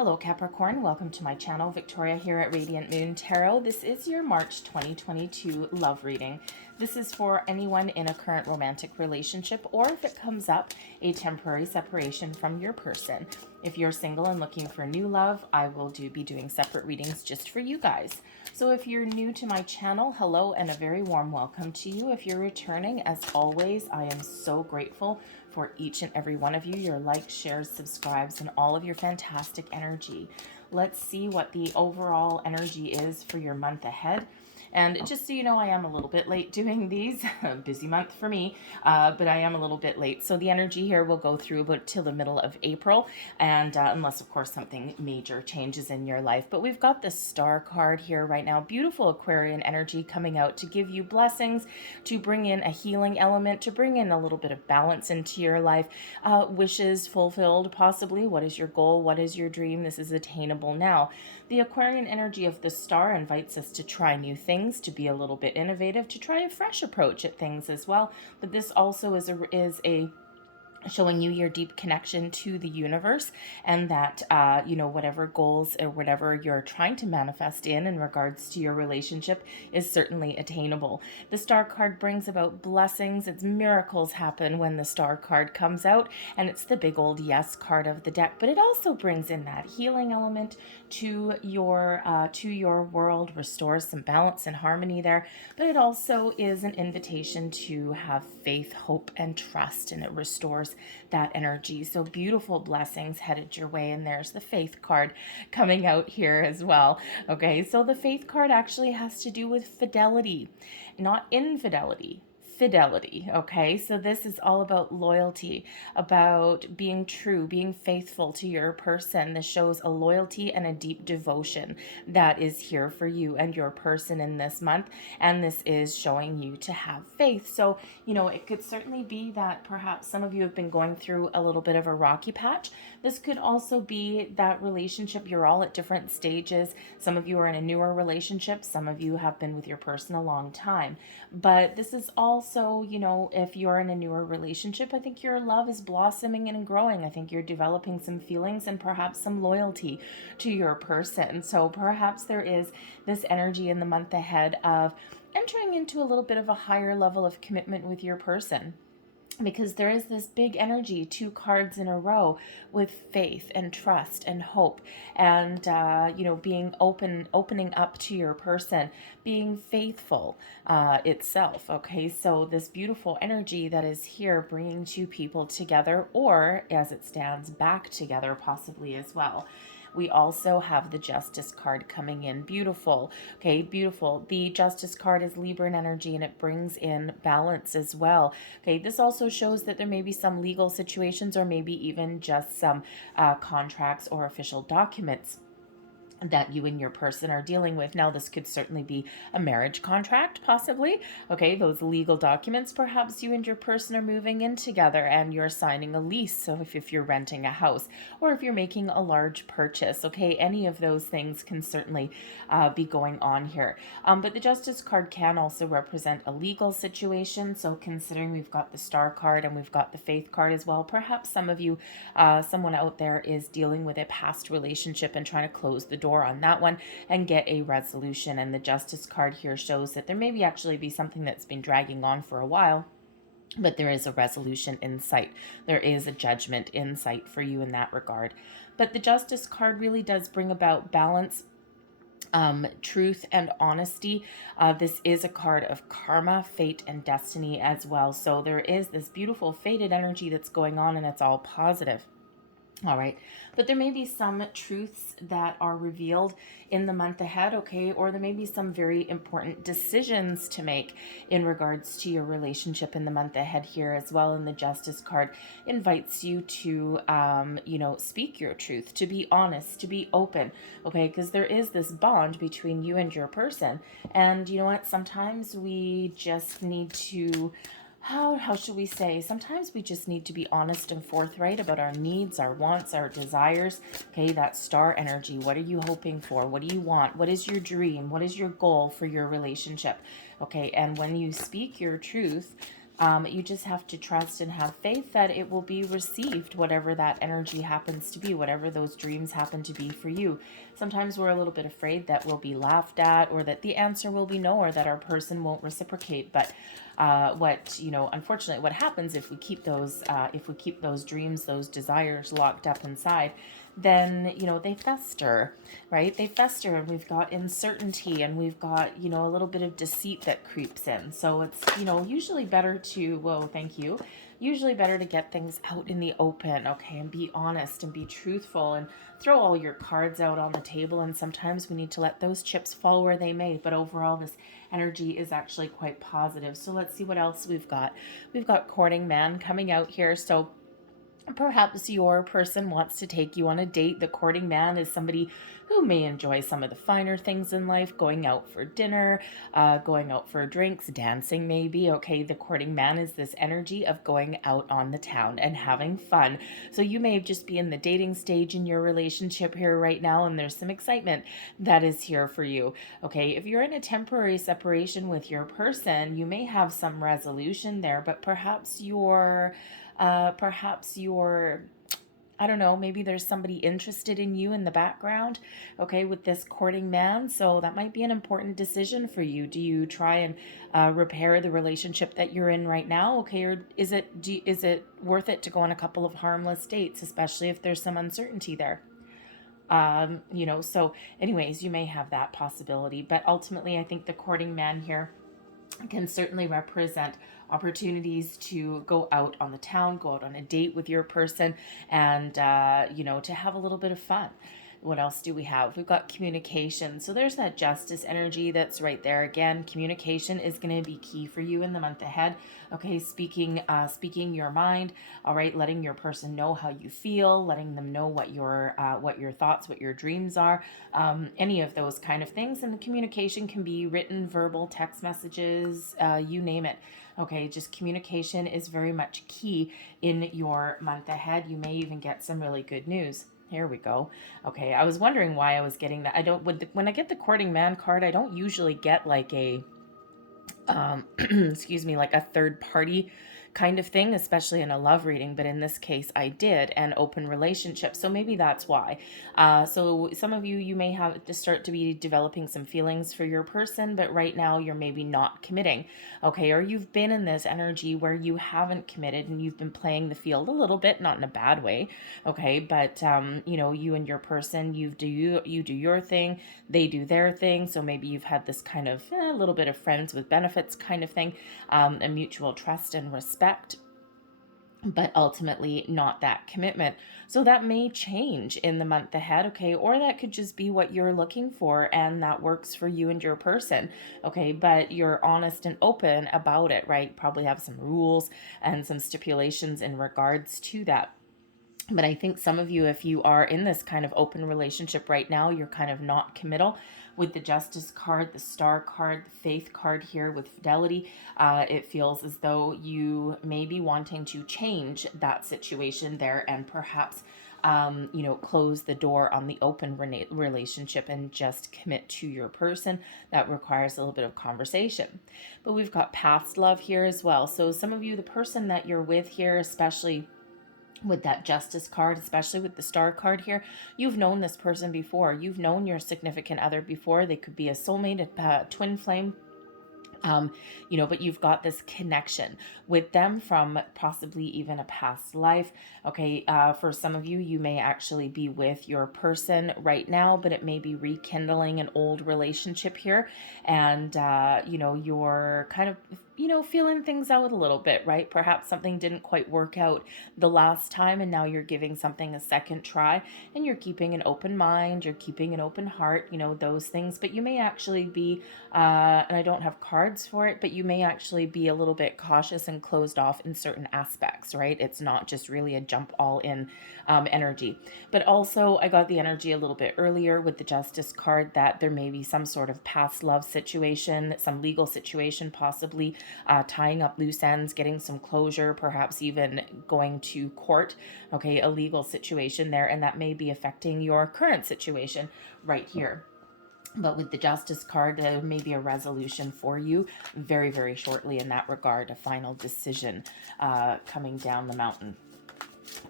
Hello Capricorn, welcome to my channel. Victoria here at Radiant Moon Tarot. This is your March 2022 love reading. This is for anyone in a current romantic relationship, or if it comes up, a temporary separation from your person. If you're single and looking for new love, I will be doing separate readings just for you guys. So if you're new to my channel, hello and a very warm welcome to you. If you're returning, as always, I am so grateful for each and every one of you, your likes, shares, subscribes, and all of your fantastic energy. Let's see what the overall energy is for your month ahead. And just so you know, I am a little bit late doing these. Busy month for me, but I am a little bit late. So the energy here will go through about till the middle of April, and unless, of course, something major changes in your life. But we've got the Star card here right now. Beautiful Aquarian energy coming out to give you blessings, to bring in a healing element, to bring in a little bit of balance into your life. Wishes fulfilled, possibly. What is your goal? What is your dream? This is attainable now. The Aquarian energy of the Star invites us to try new things, to be a little bit innovative, to try a fresh approach at things as well. But this also is a showing you your deep connection to the universe, and that whatever goals or whatever you're trying to manifest in regards to your relationship is certainly attainable. The Star card brings about blessings. It's miracles happen when the Star card comes out, and it's the big old yes card of the deck. But it also brings in that healing element to your world, restores some balance and harmony there. But it also is an invitation to have faith, hope, and trust, and it restores that energy. So beautiful blessings headed your way. And there's the Faith card coming out here as well. Okay, so the Faith card actually has to do with fidelity, not infidelity. Fidelity. Okay, so this is all about loyalty, about being true, being faithful to your person. This shows a loyalty and a deep devotion that is here for you and your person in this month, and this is showing you to have faith. So it could certainly be that perhaps some of you have been going through a little bit of a rocky patch. This could also be that relationship, you're all at different stages. Some of you are in a newer relationship, some of you have been with your person a long time. But this is also, if you're in a newer relationship, I think your love is blossoming and growing. I think you're developing some feelings and perhaps some loyalty to your person. So perhaps there is this energy in the month ahead of entering into a little bit of a higher level of commitment with your person, because there is this big energy, 2 cards in a row, with faith and trust and hope, and being opening up to your person, being faithful itself. Okay, so this beautiful energy that is here, bringing 2 people together, or as it stands, back together possibly as well. We also have the Justice card coming in. Beautiful. Okay, beautiful. The Justice card is Libran energy, and it brings in balance as well. Okay, this also shows that there may be some legal situations, or maybe even just some contracts or official documents that you and your person are dealing with. Now, this could certainly be a marriage contract, possibly. Okay, those legal documents. Perhaps you and your person are moving in together and you're signing a lease. So if you're renting a house, or if you're making a large purchase, okay, any of those things can certainly be going on here. But the Justice card can also represent a legal situation. So considering we've got the Star card and we've got the Faith card as well, perhaps some of you, someone out there is dealing with a past relationship and trying to close the door on that one and get a resolution. And the Justice card here shows that there may actually be something that's been dragging on for a while, but there is a resolution in sight. There is a judgment in sight for you in that regard. But the Justice card really does bring about balance, truth, and honesty. This is a card of karma, fate, and destiny as well. So there is this beautiful fated energy that's going on, and it's all positive. All right, but there may be some truths that are revealed in the month ahead, okay, or there may be some very important decisions to make in regards to your relationship in the month ahead here as well. And the Justice card invites you to, speak your truth, to be honest, to be open, okay, because there is this bond between you and your person. And you know what, sometimes we just need to, how should we say, sometimes we just need to be honest and forthright about our needs, our wants, our desires. Okay, that Star energy. What are you hoping for? What do you want? What is your dream? What is your goal for your relationship? Okay, and when you speak your truth, You just have to trust and have faith that it will be received, whatever that energy happens to be, whatever those dreams happen to be for you. Sometimes we're a little bit afraid that we'll be laughed at, or that the answer will be no, or that our person won't reciprocate. But unfortunately, what happens if we keep those dreams, those desires locked up inside, then they fester, right? They fester, and we've got uncertainty, and we've got a little bit of deceit that creeps in. So it's usually better to, whoa, thank you, usually better to get things out in the open, okay, and be honest and be truthful and throw all your cards out on the table. And sometimes we need to let those chips fall where they may, but overall this energy is actually quite positive. So let's see what else we've got. We've got courting man coming out here. So perhaps your person wants to take you on a date. The courting man is somebody who may enjoy some of the finer things in life, going out for dinner, going out for drinks, dancing maybe. Okay, the courting man is this energy of going out on the town and having fun. So you may just be in the dating stage in your relationship here right now, and there's some excitement that is here for you. Okay, if you're in a temporary separation with your person, you may have some resolution there, but perhaps you're I don't know, maybe there's somebody interested in you in the background, okay, with this courting man. So that might be an important decision for you. Do you try and repair the relationship that you're in right now, okay, or is it worth it to go on a couple of harmless dates, especially if there's some uncertainty there? So anyways, you may have that possibility, but ultimately I think the courting man here can certainly represent opportunities to go out on the town, go out on a date with your person, and to have a little bit of fun. What else do we have? We've got communication. So there's that justice energy that's right there. Again, communication is going to be key for you in the month ahead. Okay, speaking your mind. All right, letting your person know how you feel, letting them know what your thoughts, what your dreams are, any of those kind of things. And the communication can be written, verbal, text messages, you name it. Okay, just communication is very much key in your month ahead. You may even get some really good news. Here we go. Okay, I was wondering why I was getting that. When I get the courting man card, I don't usually get like a, excuse me, like a third party kind of thing, especially in a love reading. But in this case, I did, an open relationship. So maybe that's why. So some of you may have to start to be developing some feelings for your person, but right now you're maybe not committing. Okay, or you've been in this energy where you haven't committed and you've been playing the field a little bit, not in a bad way. Okay, but you and your person, you do your thing, they do their thing. So maybe you've had this kind of a little bit of friends with benefits kind of thing, a mutual trust and respect, but ultimately not that commitment. So that may change in the month ahead, okay? Or that could just be what you're looking for and that works for you and your person, okay? But you're honest and open about it, right? Probably have some rules and some stipulations in regards to that. But I think some of you, if you are in this kind of open relationship right now, you're kind of not committal. With the Justice card, the Star card, the Faith card here with Fidelity, it feels as though you may be wanting to change that situation there and perhaps close the door on the open relationship and just commit to your person. That requires a little bit of conversation. But we've got past love here as well. So some of you, the person that you're with here, especially with that Justice card, especially with the Star card here, you've known this person before. You've known your significant other before. They could be a soulmate, a twin flame, but you've got this connection with them from possibly even a past life. Okay, for some of you, you may actually be with your person right now, but it may be rekindling an old relationship here, and you're kind of feeling things out a little bit, right? Perhaps something didn't quite work out the last time, and now you're giving something a second try, and you're keeping an open mind, you're keeping an open heart, those things. But you may actually be, and I don't have cards for it, but you may actually be a little bit cautious and closed off in certain aspects, right? It's not just really a jump all in energy. But also, I got the energy a little bit earlier with the Justice card that there may be some sort of past love situation, some legal situation, possibly tying up loose ends, getting some closure, perhaps even going to court, okay, a legal situation there, and that may be affecting your current situation right here. But with the Justice card, there may be a resolution for you very, very shortly in that regard, a final decision coming down the mountain.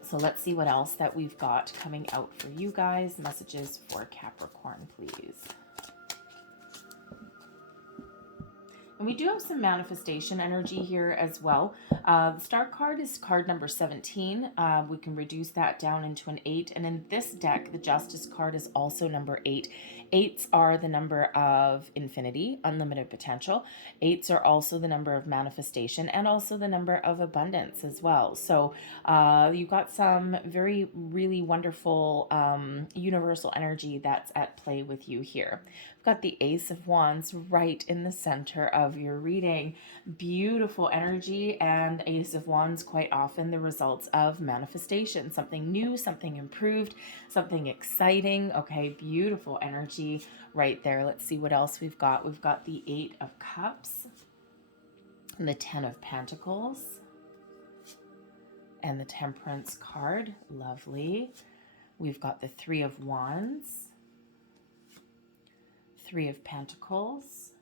So let's see what else that we've got coming out for you guys. Messages for Capricorn, please. And we do have some manifestation energy here as well. The Star card is card number 17. We can reduce that down into an 8. And in this deck, the Justice card is also number 8. 8s are the number of infinity, unlimited potential. 8s are also the number of manifestation and also the number of abundance as well. So you've got some really wonderful universal energy that's at play with you here. We've got the Ace of Wands right in the center of your reading. Beautiful energy, and Ace of Wands quite often the results of manifestation. Something new, something improved, something exciting. Okay, beautiful energy right there. Let's see what else we've got. We've got the 8 of Cups, and the 10 of Pentacles, and the Temperance card. Lovely. We've got the 3 of Wands, 3 of Pentacles,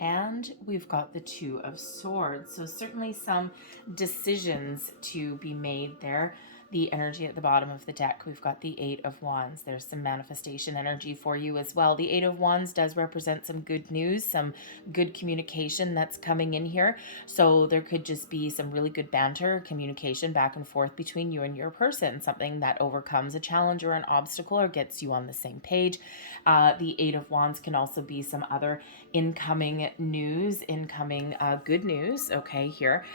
and we've got the 2 of Swords. So certainly some decisions to be made there. The energy at the bottom of the deck, we've got the 8 of Wands. There's some manifestation energy for you as well. The 8 of Wands does represent some good news, some good communication that's coming in here. So there could just be some really good banter, communication back and forth between you and your person, something that overcomes a challenge or an obstacle or gets you on the same page. The 8 of Wands can also be some other incoming news, incoming good news, okay, here.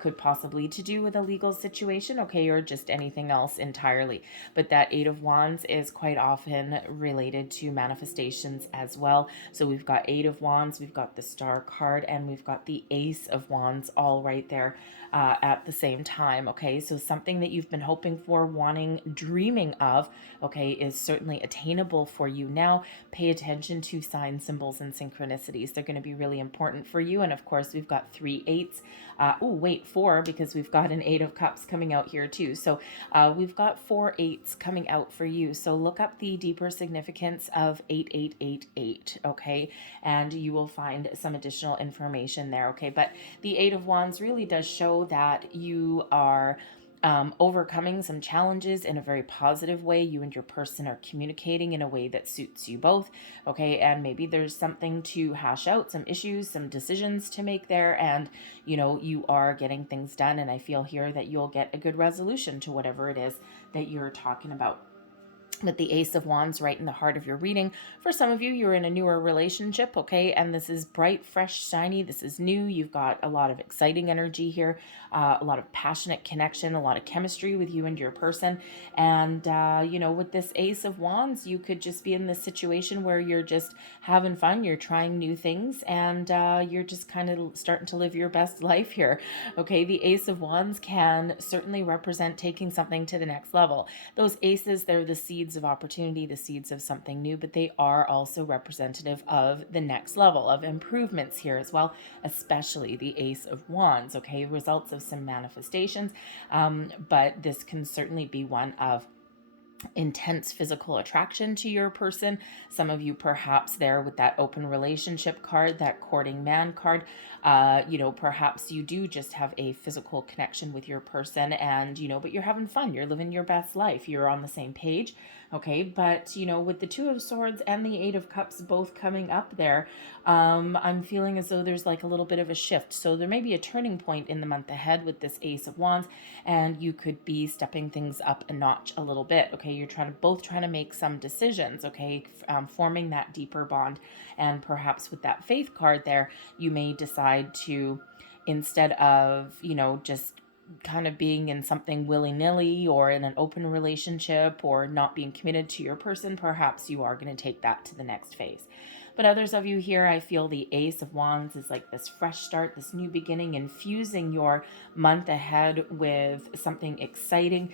Could possibly to do with a legal situation, okay, or just anything else entirely. But that 8 of Wands is quite often related to manifestations as well. So we've got 8 of Wands, we've got the Star card, and we've got the Ace of Wands all right there at the same time, okay? So something that you've been hoping for, wanting, dreaming of, okay, is certainly attainable for you now. Pay attention to signs, symbols, and synchronicities. They're going to be really important for you. And of course, we've got 3 8s. 4, because we've got an 8 of Cups coming out here too. So we've got 4 8s coming out for you. So look up the deeper significance of 8888, okay? And you will find some additional information there, okay? But the 8 of Wands really does show that you are overcoming some challenges in a very positive way. You and your person are communicating in a way that suits you both, okay? And maybe there's something to hash out, some issues, some decisions to make there, and you are getting things done. And I feel here that you'll get a good resolution to whatever it is that you're talking about. With the Ace of Wands right in the heart of your reading. For some of you, you're in a newer relationship, okay? And this is bright, fresh, shiny. This is new. You've got a lot of exciting energy here, a lot of passionate connection, a lot of chemistry with you and your person. And, with this Ace of Wands, you could just be in this situation where you're just having fun. You're trying new things, and you're just kind of starting to live your best life here, okay? The Ace of Wands can certainly represent taking something to the next level. Those aces, they're the seeds of opportunity, the seeds of something new, but they are also representative of the next level of improvements here as well, especially the Ace of Wands, okay? Results of some manifestations, but this can certainly be one of intense physical attraction to your person. Some of you perhaps there with that open relationship card, that courting man card, perhaps you do just have a physical connection with your person, and but you're having fun, you're living your best life, you're on the same page, okay? But with the 2 of Swords and the 8 of Cups both coming up there, I'm feeling as though there's like a little bit of a shift. So there may be a turning point in the month ahead with this Ace of Wands, and you could be stepping things up a notch a little bit, okay? You're both trying to make some decisions, okay? Forming that deeper bond. And perhaps with that Faith card there, you may decide to, instead of, just kind of being in something willy-nilly or in an open relationship or not being committed to your person, perhaps you are going to take that to the next phase. But others of you here, I feel the Ace of Wands is like this fresh start, this new beginning, infusing your month ahead with something exciting.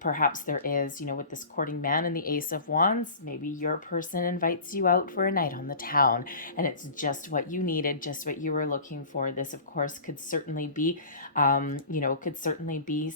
Perhaps there is, with this courting man and the Ace of Wands, maybe your person invites you out for a night on the town and it's just what you needed, just what you were looking for. This, of course, could certainly be,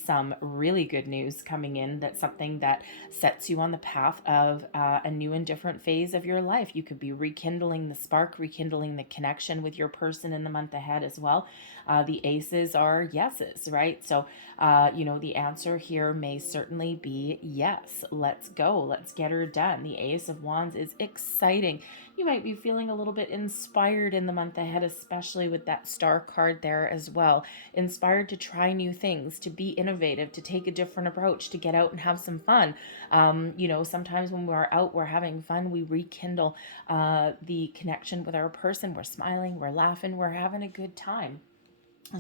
some really good news coming in. That's something that sets you on the path of a new and different phase of your life. You could be rekindling the spark, rekindling the connection with your person in the month ahead as well. The aces are yeses, right? So, the answer here may certainly be yes. Let's go. Let's get her done. The Ace of Wands is exciting. You might be feeling a little bit inspired in the month ahead, especially with that star card there as well. Inspired to try new things, to be innovative, to take a different approach, to get out and have some fun. Sometimes when we're out, we're having fun, we rekindle the connection with our person. We're smiling, we're laughing, we're having a good time.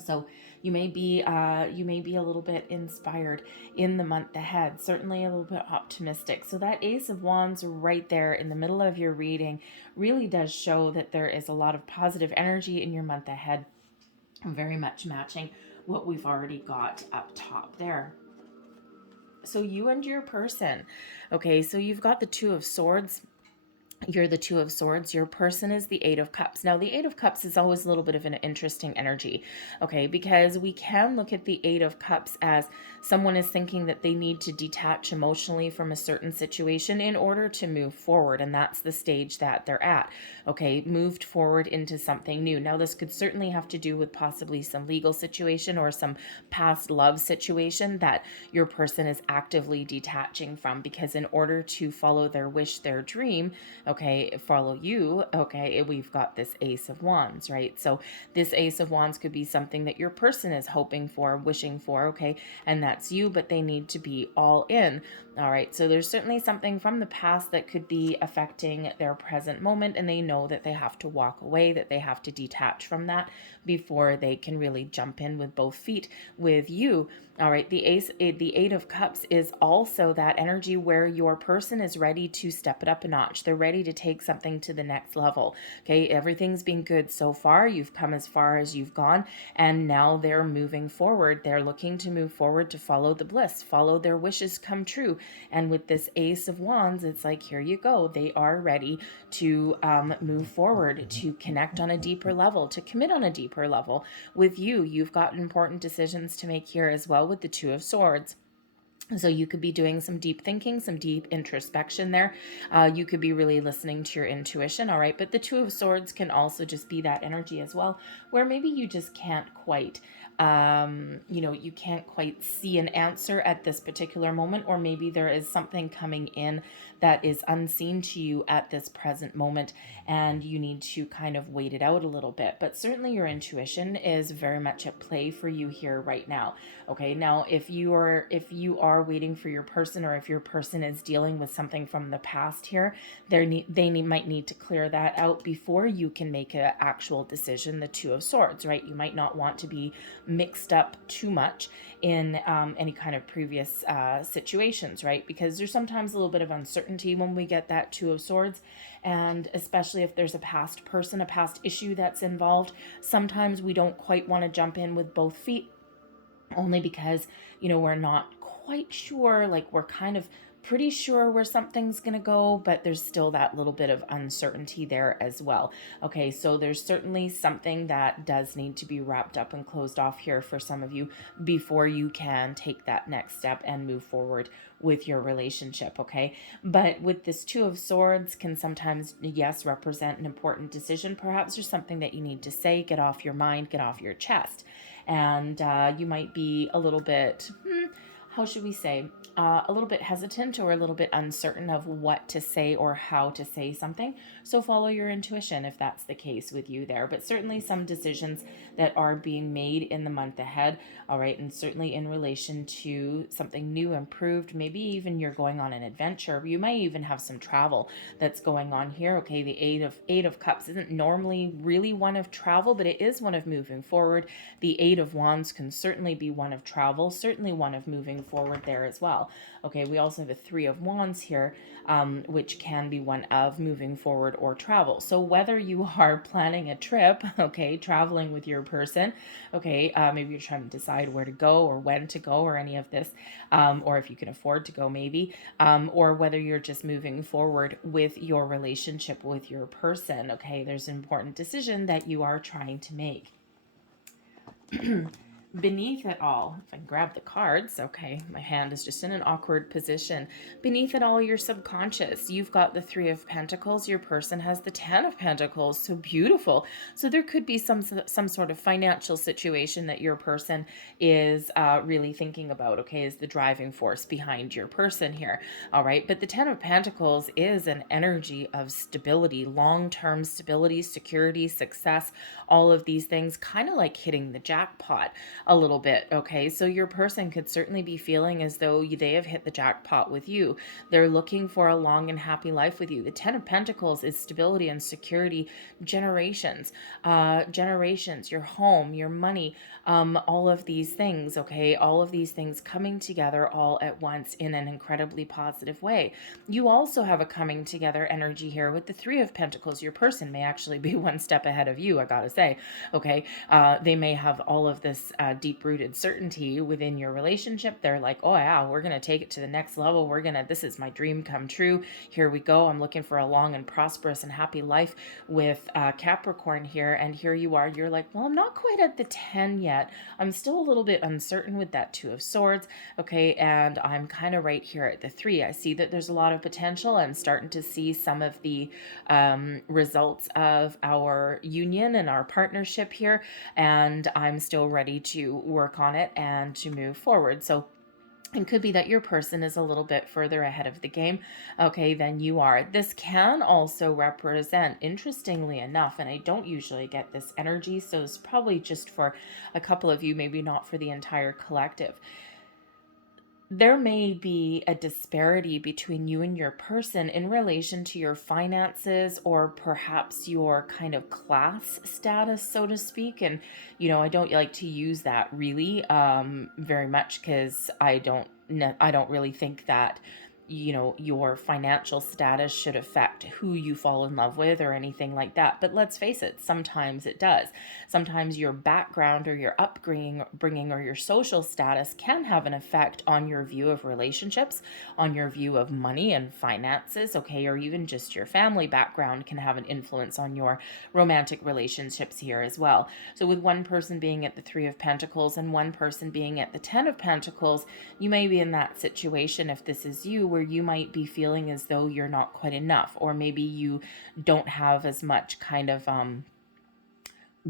So you may be a little bit inspired in the month ahead, certainly a little bit optimistic. So that Ace of Wands right there in the middle of your reading really does show that there is a lot of positive energy in your month ahead, very much matching what we've already got up top there. So you and your person, okay, so you've got the Two of Swords. You're the Two of Swords. Your person is the Eight of Cups. Now, the Eight of Cups is always a little bit of an interesting energy, okay? Because we can look at the Eight of Cups as someone is thinking that they need to detach emotionally from a certain situation in order to move forward, and that's the stage that they're at, okay? Moved forward into something new. Now, this could certainly have to do with possibly some legal situation or some past love situation that your person is actively detaching from, because in order to follow their wish, their dream, okay, follow you, okay, we've got this Ace of Wands, right? So this Ace of Wands could be something that your person is hoping for, wishing for, okay, and that's you, but they need to be all in. All right, so there's certainly something from the past that could be affecting their present moment, and they know that they have to walk away, that they have to detach from that before they can really jump in with both feet with you. All right, the Eight of Cups is also that energy where your person is ready to step it up a notch. They're ready to take something to the next level. Okay, everything's been good so far. You've come as far as you've gone, and now they're moving forward. They're looking to move forward to follow the bliss, follow their wishes come true. And with this Ace of Wands, it's like, here you go. They are ready to move forward, to connect on a deeper level, to commit on a deeper level with you. You've got important decisions to make here as well with the Two of Swords. So you could be doing some deep thinking, some deep introspection there. You could be really listening to your intuition, all right? But the Two of Swords can also just be that energy as well, where maybe you just can't quite, you can't quite see an answer at this particular moment, or maybe there is something coming in that is unseen to you at this present moment, and you need to kind of wait it out a little bit. But certainly your intuition is very much at play for you here right now. Okay, now if you are waiting for your person, or if your person is dealing with something from the past here, might need to clear that out before you can make an actual decision. The Two of Swords, right? You might not want to be mixed up too much in any kind of previous situations, right? Because there's sometimes a little bit of uncertainty when we get that Two of Swords, and especially if there's a past person, a past issue that's involved, sometimes we don't quite want to jump in with both feet, only because, we're not quite sure, like we're kind of pretty sure where something's going to go, but there's still that little bit of uncertainty there as well. Okay, so there's certainly something that does need to be wrapped up and closed off here for some of you before you can take that next step and move forward with your relationship, okay? But with this Two of Swords can sometimes, yes, represent an important decision. Perhaps there's something that you need to say, get off your mind, get off your chest. And you might be a little bit, how should we say, a little bit hesitant or a little bit uncertain of what to say or how to say something. So follow your intuition if that's the case with you there. But certainly some decisions that are being made in the month ahead, all right, and certainly in relation to something new, improved, maybe even you're going on an adventure. You might even have some travel that's going on here. Okay, the Eight of Cups isn't normally really one of travel, but it is one of moving forward. The Eight of Wands can certainly be one of travel, certainly one of moving moving forward there as well. Okay, we also have a Three of Wands here, which can be one of moving forward or travel. So whether you are planning a trip, okay, traveling with your person, okay, maybe you're trying to decide where to go or when to go or any of this, or if you can afford to go maybe, or whether you're just moving forward with your relationship with your person, okay, there's an important decision that you are trying to make. Beneath it all, if I can grab the cards, okay, my hand is just in an awkward position. Beneath it all, your subconscious. You've got the Three of Pentacles. Your person has the Ten of Pentacles. So beautiful. So there could be some sort of financial situation that your person is really thinking about, okay, is the driving force behind your person here. All right, but the Ten of Pentacles is an energy of stability, long-term stability, security, success, all of these things, kind of like hitting the jackpot a little bit. Okay, so your person could certainly be feeling as though they have hit the jackpot with you. They're looking for a long and happy life with you. The Ten of Pentacles is stability and security, generations, your home, your money, all of these things. Okay, all of these things coming together all at once in an incredibly positive way. You also have a coming together energy here with the Three of Pentacles. Your person may actually be one step ahead of you, I gotta say. Okay, they may have all of this deep-rooted certainty within your relationship. They're like, oh yeah, we're gonna take it to the next level. This is my dream come true. Here we go. I'm looking for a long and prosperous and happy life with Capricorn here. And here you are. You're like, well, I'm not quite at the 10 yet. I'm still a little bit uncertain with that Two of Swords. Okay, and I'm kind of right here at the 3. I see that there's a lot of potential. I'm starting to see some of the results of our union and our partnership here, and I'm still ready to work on it and to move forward. So it could be that your person is a little bit further ahead of the game, okay, than you are. This can also represent, interestingly enough, and I don't usually get this energy, so it's probably just for a couple of you, maybe not for the entire collective. There may be a disparity between you and your person in relation to your finances or perhaps your kind of class status, so to speak. And, I don't like to use that really very much because I don't really think that your financial status should affect who you fall in love with or anything like that. But let's face it, sometimes it does. Sometimes your background or your upbringing or your social status can have an effect on your view of relationships, on your view of money and finances, okay, or even just your family background can have an influence on your romantic relationships here as well. So with one person being at the Three of Pentacles and one person being at the Ten of Pentacles, you may be in that situation, if this is you, where you might be feeling as though you're not quite enough, or maybe you don't have as much kind of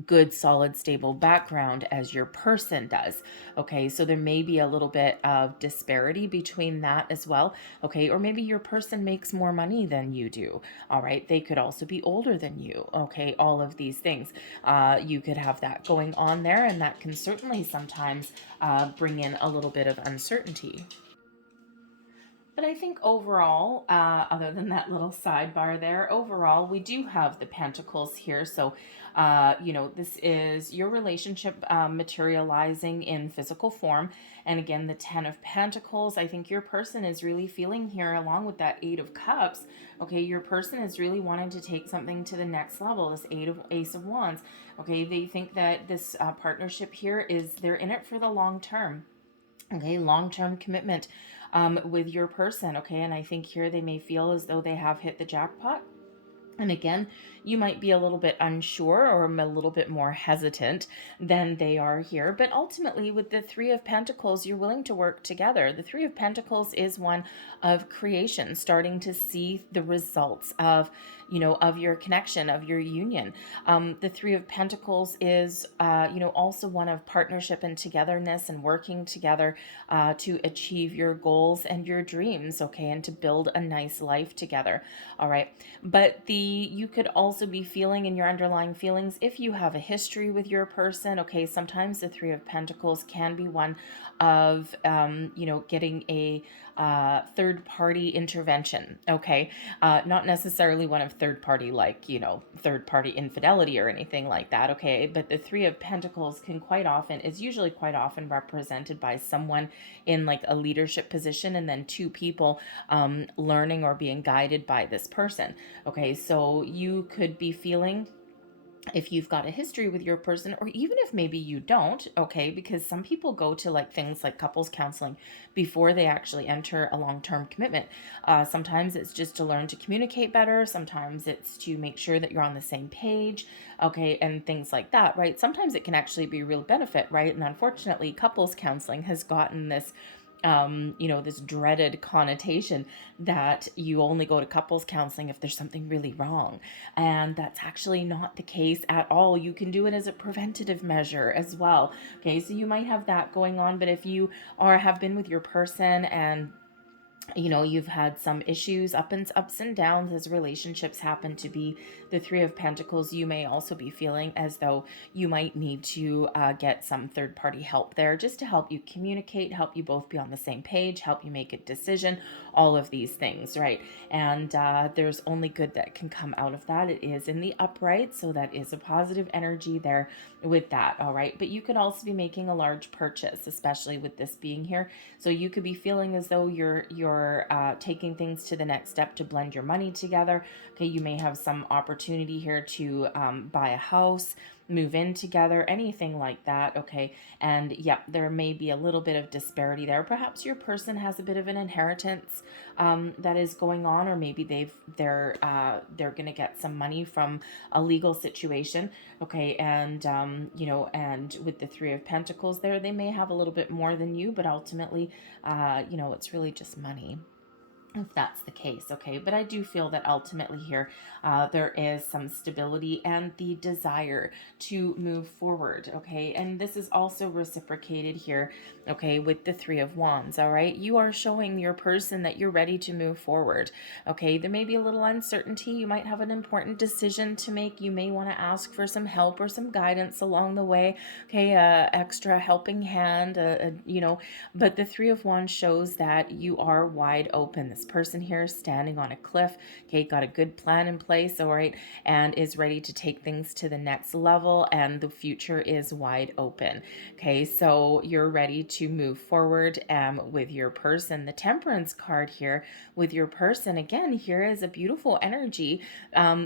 good, solid, stable background as your person does. Okay, so there may be a little bit of disparity between that as well. Okay, or maybe your person makes more money than you do. All right, they could also be older than you. Okay, all of these things. You could have that going on there, and that can certainly sometimes bring in a little bit of uncertainty. But I think overall, other than that little sidebar there, overall, we do have the Pentacles here. So, this is your relationship materializing in physical form. And again, the Ten of Pentacles, I think your person is really feeling here, along with that Eight of Cups. Okay, your person is really wanting to take something to the next level, this Ace of Wands. Okay, they think that this partnership here they're in it for the long term. Okay, long-term commitment with your person. Okay, and I think here they may feel as though they have hit the jackpot. And again, you might be a little bit unsure or a little bit more hesitant than they are here. But ultimately, with the Three of Pentacles, you're willing to work together. The Three of Pentacles is one of creation, starting to see the results of your connection, of your union. The Three of Pentacles is, also one of partnership and togetherness and working together to achieve your goals and your dreams, okay, and to build a nice life together. All right. But you could also be feeling in your underlying feelings, if you have a history with your person, okay, sometimes the Three of Pentacles can be one of, getting a third party intervention. Okay. Not necessarily one of third party, like, third party infidelity or anything like that. Okay. But the Three of Pentacles is usually quite often represented by someone in like a leadership position, and then two people learning or being guided by this person. Okay. So you could be feeling, if you've got a history with your person, or even if maybe you don't, okay, because some people go to like things like couples counseling before they actually enter a long-term commitment. Sometimes it's just to learn to communicate better. Sometimes it's to make sure that you're on the same page, okay, and things like that, right? Sometimes it can actually be a real benefit, right? And unfortunately, couples counseling has gotten this this dreaded connotation that you only go to couples counseling if there's something really wrong. And that's actually not the case at all. You can do it as a preventative measure as well. Okay, so you might have that going on, but if you have been with your person and you've had some issues, ups and downs as relationships happen to be the Three of Pentacles, you may also be feeling as though you might need to get some third party help there, just to help you communicate, help you both be on the same page, help you make a decision, all of these things, right? And there's only good that can come out of that. It is in the upright, so that is a positive energy there with that. All right, but you could also be making a large purchase, especially with this being here. So you could be feeling as though you're taking things to the next step to blend your money together. Okay, you may have some opportunity here to buy a house, move in together, anything like that. Okay, and yeah, there may be a little bit of disparity there. Perhaps your person has a bit of an inheritance that is going on, or maybe they're going to get some money from a legal situation. Okay, and and with the Three of Pentacles there, they may have a little bit more than you, but ultimately, it's really just money, if that's the case. Okay, but I do feel that ultimately here there is some stability and the desire to move forward. Okay, and this is also reciprocated here, okay, with the Three of Wands. All right, you are showing your person that you're ready to move forward. Okay, there may be a little uncertainty. You might have an important decision to make. You may want to ask for some help or some guidance along the way. Okay, extra helping hand, but the Three of Wands shows that you are wide open. This person here is standing on a cliff, okay, got a good plan in place, all right, and is ready to take things to the next level, and the future is wide open. Okay, so you're ready to move forward with your person. The Temperance card here with your person, again, here is a beautiful energy.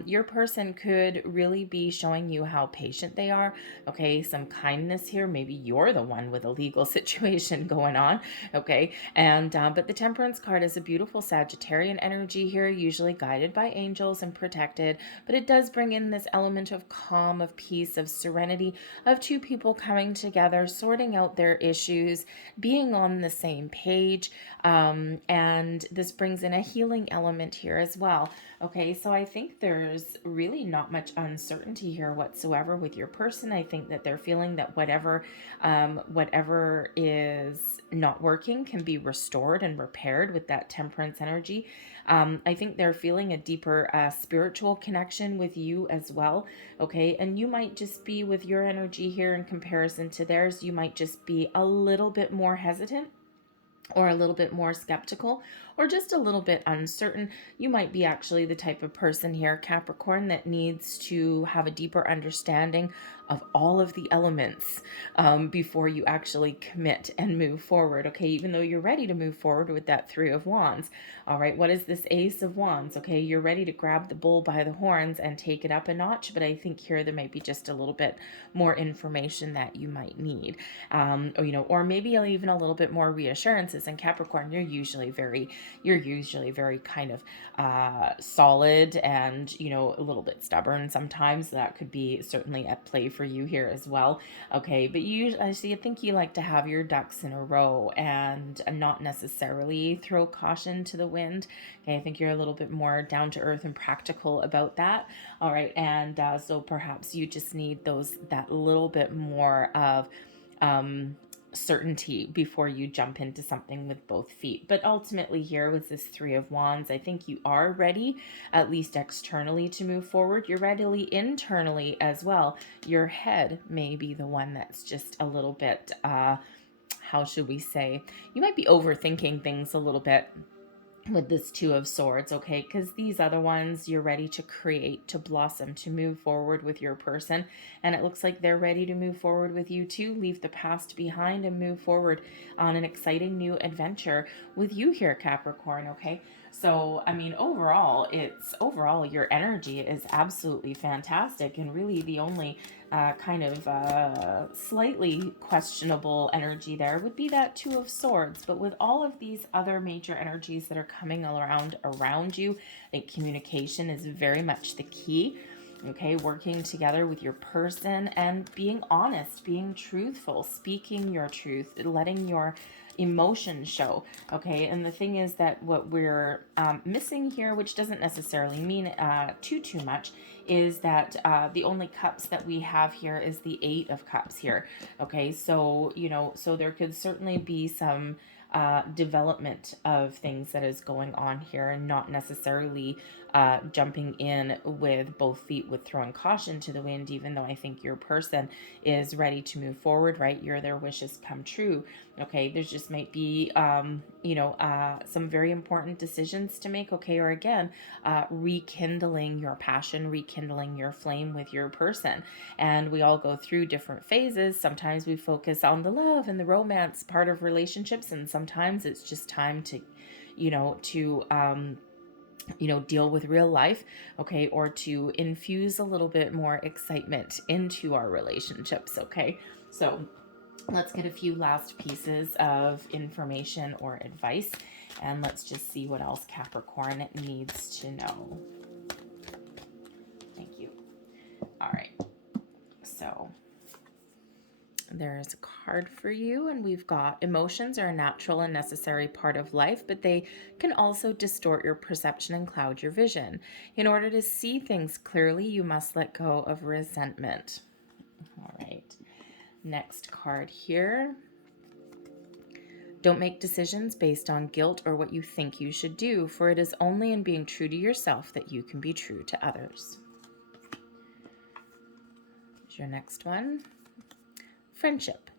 Your person could really be showing you how patient they are. Okay, some kindness here. Maybe you're the one with a legal situation going on. Okay, and but the Temperance card is a beautiful Sagittarian energy here, usually guided by angels and protected, but it does bring in this element of calm, of peace, of serenity, of two people coming together, sorting out their issues, being on the same page, and this brings in a healing element here as well. Okay, so I think there's really not much uncertainty here whatsoever with your person. I think that they're feeling that whatever is not working can be restored and repaired with that Temperance energy. I think they're feeling a deeper spiritual connection with you as well. Okay, and you might just be, with your energy here in comparison to theirs, you might just be a little bit more hesitant, or a little bit more skeptical, or just a little bit uncertain. You might be actually the type of person here, Capricorn, that needs to have a deeper understanding of all of the elements before you actually commit and move forward. Okay, even though you're ready to move forward with that Three of Wands. All right, what is this Ace of Wands? Okay, you're ready to grab the bull by the horns and take it up a notch, but I think here there may be just a little bit more information that you might need, or maybe even a little bit more reassurances. In Capricorn, you're usually very kind of solid and a little bit stubborn sometimes. That could be certainly at play for you here as well. Okay, but I think you like to have your ducks in a row and not necessarily throw caution to the wind. Okay, I think you're a little bit more down to earth and practical about that. All right, and so perhaps you just need that little bit more of certainty before you jump into something with both feet. But ultimately here with this Three of Wands, I think you are ready, at least externally, to move forward. You're ready internally as well. Your head may be the one that's just a little bit how should we say, you might be overthinking things a little bit with this Two of Swords, okay? Because these other ones, you're ready to create, to blossom, to move forward with your person. And it looks like they're ready to move forward with you too. Leave the past behind and move forward on an exciting new adventure with you here, Capricorn, okay? So, I mean, overall, your energy is absolutely fantastic. And really the only slightly questionable energy there would be that Two of Swords. But with all of these other major energies that are coming around you, I think communication is very much the key. Okay, working together with your person and being honest, being truthful, speaking your truth, letting your emotions show. Okay, and the thing is that what we're missing here, which doesn't necessarily mean too much, is that the only cups that we have here is the Eight of Cups here. Okay, so so there could certainly be some development of things that is going on here, and not necessarily jumping in with both feet, with throwing caution to the wind, even though I think your person is ready to move forward, right? Their wishes come true. Okay, there's just might be some very important decisions to make, okay? Or again, rekindling your passion, rekindling your flame with your person. And we all go through different phases. Sometimes we focus on the love and the romance part of relationships, and sometimes it's just time to deal with real life, okay, or to infuse a little bit more excitement into our relationships, okay? So let's get a few last pieces of information or advice, and let's just see what else Capricorn needs to know. Thank you. All right. So there's a card for you, and we've got emotions are a natural and necessary part of life, but they can also distort your perception and cloud your vision. In order to see things clearly, you must let go of resentment. All right. Next card here. Don't make decisions based on guilt or what you think you should do, for it is only in being true to yourself that you can be true to others. Here's your next one. Friendship.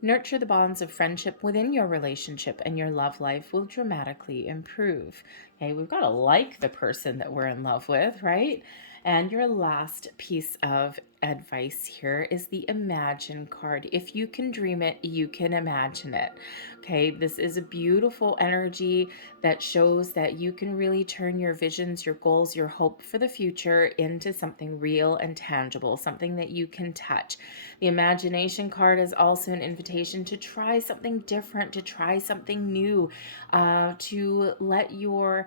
Nurture the bonds of friendship within your relationship, and your love life will dramatically improve. Okay, we've got to like the person that we're in love with, right? And your last piece of advice here is the Imagine card. If you can dream it, you can imagine it. Okay, this is a beautiful energy that shows that you can really turn your visions, your goals, your hope for the future into something real and tangible, something that you can touch. The Imagination card is also an invitation to try something different, to try something new, to let your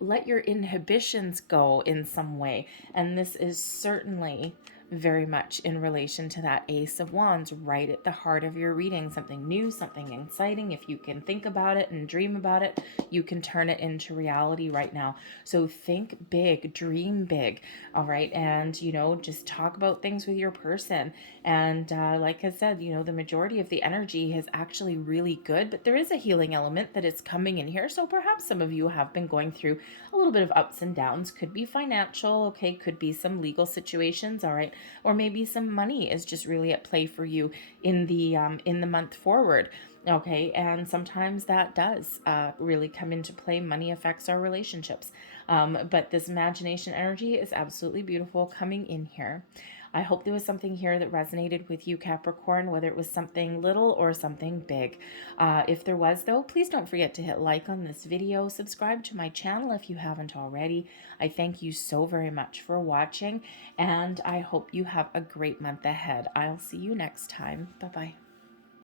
let your inhibitions go in some way. And this is certainly very much in relation to that Ace of Wands right at the heart of your reading. Something new, something exciting. If you can think about it and dream about it, you can turn it into reality right now. So think big, dream big, all right? And, just talk about things with your person. And like I said, the majority of the energy is actually really good, but there is a healing element that is coming in here. So perhaps some of you have been going through a little bit of ups and downs. Could be financial, okay? Could be some legal situations, all right? Or maybe some money is just really at play for you in the month forward. Okay, and sometimes that does really come into play. Money affects our relationships. But this imagination energy is absolutely beautiful coming in here. I hope there was something here that resonated with you, Capricorn, whether it was something little or something big. If there was, though, please don't forget to hit like on this video. Subscribe to my channel if you haven't already. I thank you so very much for watching, and I hope you have a great month ahead. I'll see you next time. Bye-bye.